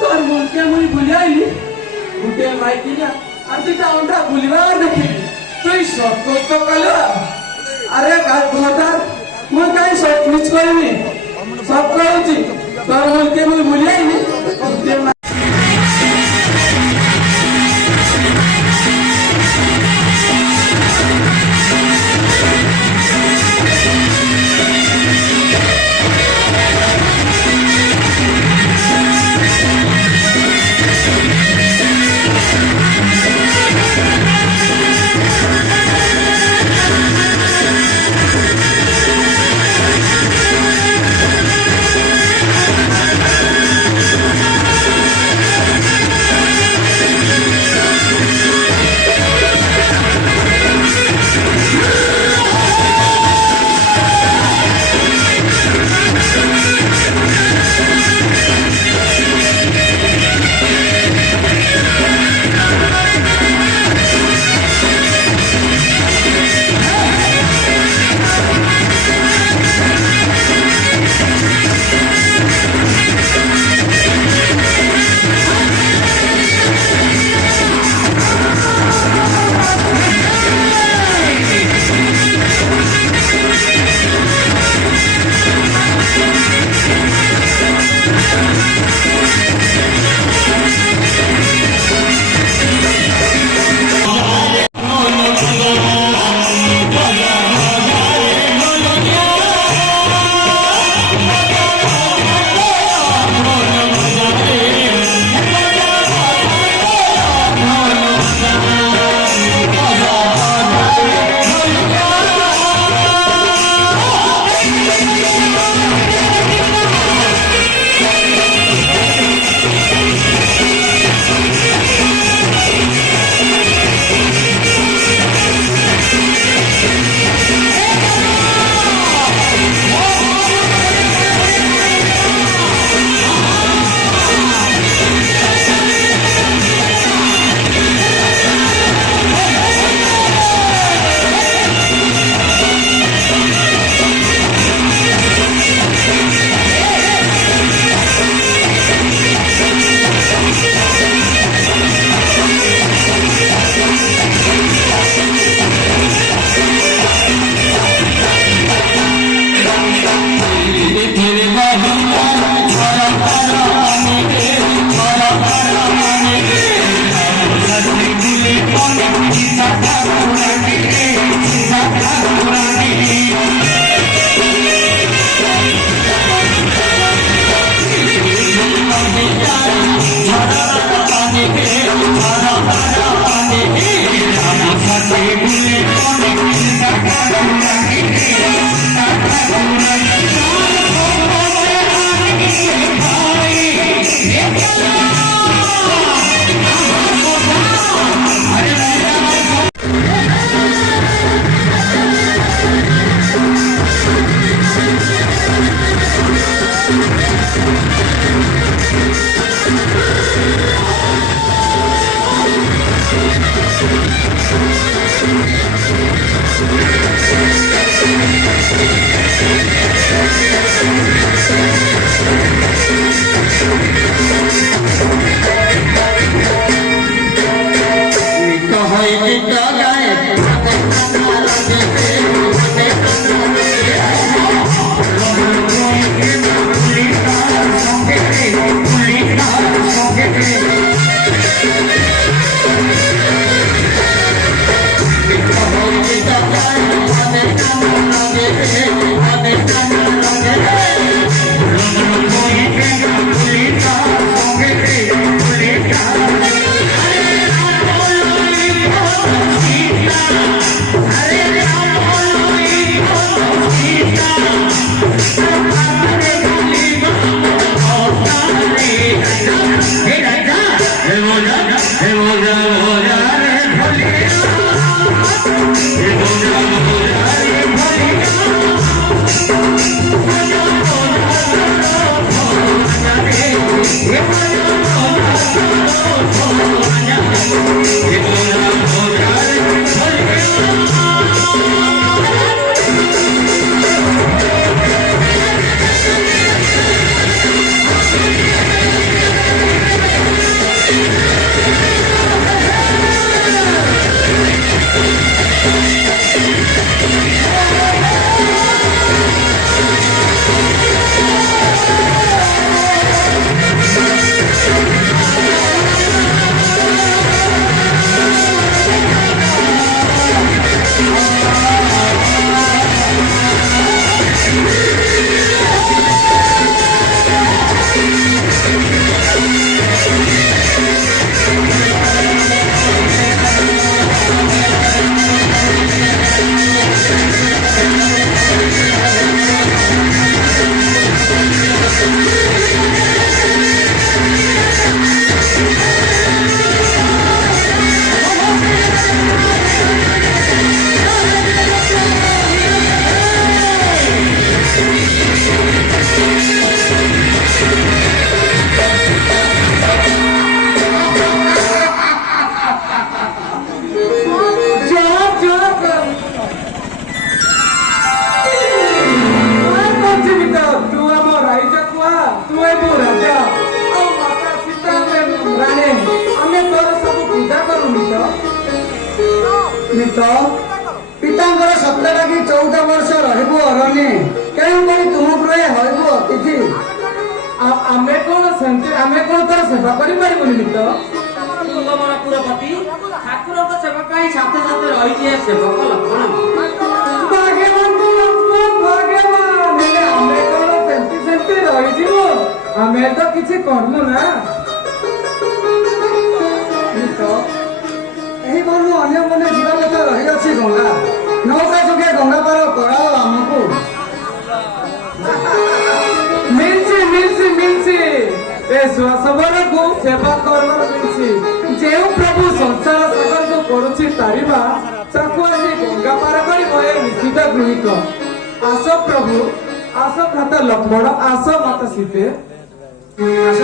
তোর মনকে আমি ভুলাইলি গুটে মাইকি না আর তুই টাউনটা ভুলিবার দেখি তুই সব করতে পারলো আরে ঘরদার মই কাই সব মিস করিনি সব করছি তোর মনকে আমি ভুলাইনি গুটে ମିତ ପିତାଙ୍କର ସପ୍ତାହ କି 14 ବର୍ଷ ରହିବୁ ଅରଣ୍ୟ କେଉଁପରି ତୁମକୁ ହଇବୁ ଅତିଥି ଆମେ କଣ ସେମିତି ଆମେ କଣ ତାର ସେବା କରିପାରିବୁନି ମିତ ପୁରପତି ଠାକୁରଙ୍କ ସେବକ ହିଁ ସାଥେ ସାଥେ ରହିଛି ଏ ସେବକ ଲକ୍ଷଣ। ଭାଗ୍ୟବାନ ଭାଗ୍ୟବାନ ଆମେ କଣ ସେମିତି ସେମିତି ରହିଯିବୁ ଆମେ ତ କିଛି କରମୁ ନା ମିତ ଏହି ବନୁ ଅନ୍ୟ ମନେ ଯିବା କଥା ରହିଅଛି ଗଙ୍ଗା ନୌକା ଯୋଗେ ଗଙ୍ଗା ପାର କରାଅ ଆମକୁ ମିଳଛି ଏ ସବରକୁ ସେବା କରିବାର ମିଳଛି ଯେଉଁ ପ୍ରଭୁ ସଂସାର ସାଗରକୁ କରୁଛି ତାରିବା ତାକୁ ଆଜି ଗଙ୍ଗା ପାର କରିବ ଏ ନିଶ୍ଚିତ ଗୃହୀତ ଆସ ପ୍ରଭୁ ଆସ ଭ୍ରାତା ଲକ୍ଷ୍ମଣ ଆସ ମାତା ସୀତେ ଆସ